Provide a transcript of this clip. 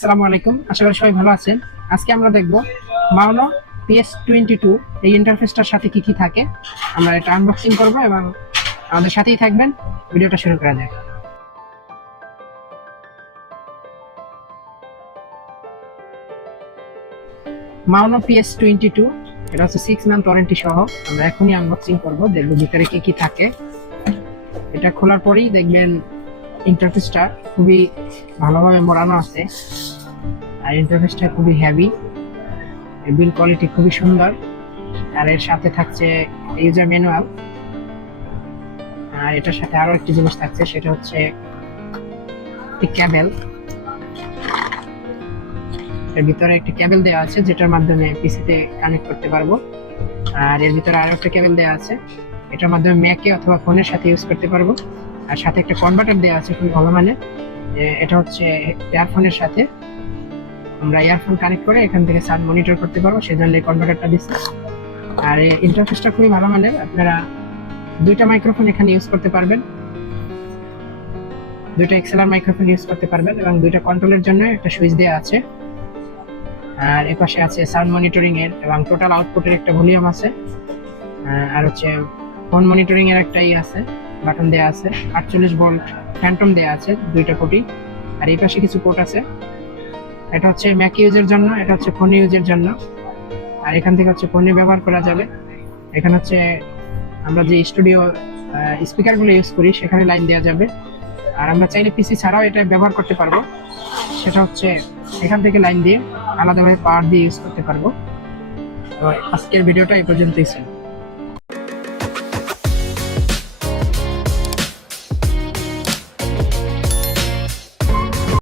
আসসালামু আলাইকুম, আশা করি সবাই ভালো আছেন। আজকে আমরা দেখব মাউনো PS22 এই ইন্টারফেসটার সাথে কি কি থাকে। আমরা এটা আনবক্সিং করব এবং আমাদের সাথেই থাকবেন। ভিডিওটা শুরু করা যাক। মাউনো PS22 এটা হচ্ছে 6 মান্থ ওয়ারেন্টি সহ। আমরা এখনই আনবক্সিং করব, দেখব ভিতরে কি কি থাকে। এটা খোলার পরেই দেখবেন ইন্টারফেসটা খুবই ভালোভাবে মোড়ানো আছে, আর ইন্টারফেসটা খুবই হেভি, বিল কোয়ালিটি খুবই সুন্দর। আর এর সাথে থাকছে ইউজার ম্যানুয়াল। আর এটার সাথে আরো একটি জিনিস থাকছে, সেটা হচ্ছে একটি কেবল। এর ভিতরে একটি কেবল দেওয়া আছে যেটার মাধ্যমে পিসিতে কানেক্ট করতে পারবো। আর এর ভিতরে আরো একটা কেবল দেওয়া আছে, এটার মাধ্যমে ম্যাকে অথবা ফোনের সাথে ইউজ করতে পারবো। আর সাথে একটা কনভার্টার দেওয়া আছে খুবই ভালো মানের। এটা হচ্ছে ইয়ারফোনের সাথে আমরা ইয়ারফোন কানেক্ট করে এখান থেকে সাউন্ড মনিটর করতে পারবো, সেজন্য এই কনভার্টারটা দিচ্ছি। আর এই ইন্টারফেসটা খুবই ভালো মানের। আপনারা দুইটা মাইক্রোফোন এখানে ইউজ করতে পারবেন, দুইটা এক্সএলআর মাইক্রোফোন ইউজ করতে পারবেন, এবং দুইটা কন্ট্রোলের জন্য একটা সুইচ দেওয়া আছে। আর এর পাশে আছে সাউন্ড মনিটরিং এর এবং টোটাল আউটপুটের একটা ভলিউম আছে। আর হচ্ছে ফোন মনিটরিং এর একটা আছে, বাটন দেওয়া আছে। 48 ভোল্ট ফ্যান্টম দেওয়া আছে দুইটা পোর্টই। আর এই পাশে কিছু পোর্ট আছে, এটা হচ্ছে ম্যাক ইউজের জন্য, এটা হচ্ছে ফোন ইউজের জন্য। আর এখান থেকে হচ্ছে ফোনে ব্যবহার করা যাবে। এখানে হচ্ছে আমরা যে স্টুডিও স্পিকারগুলো ইউজ করি সেখানে লাইন দেওয়া যাবে। আর আমরা চাইলে পিসি ছাড়াও এটা ব্যবহার করতে পারবো, সেটা হচ্ছে এখান থেকে লাইন দিয়ে আলাদাভাবে পাওয়ার দিয়ে ইউজ করতে পারবো। তো আজকের ভিডিওটা এই পর্যন্তই ছিল।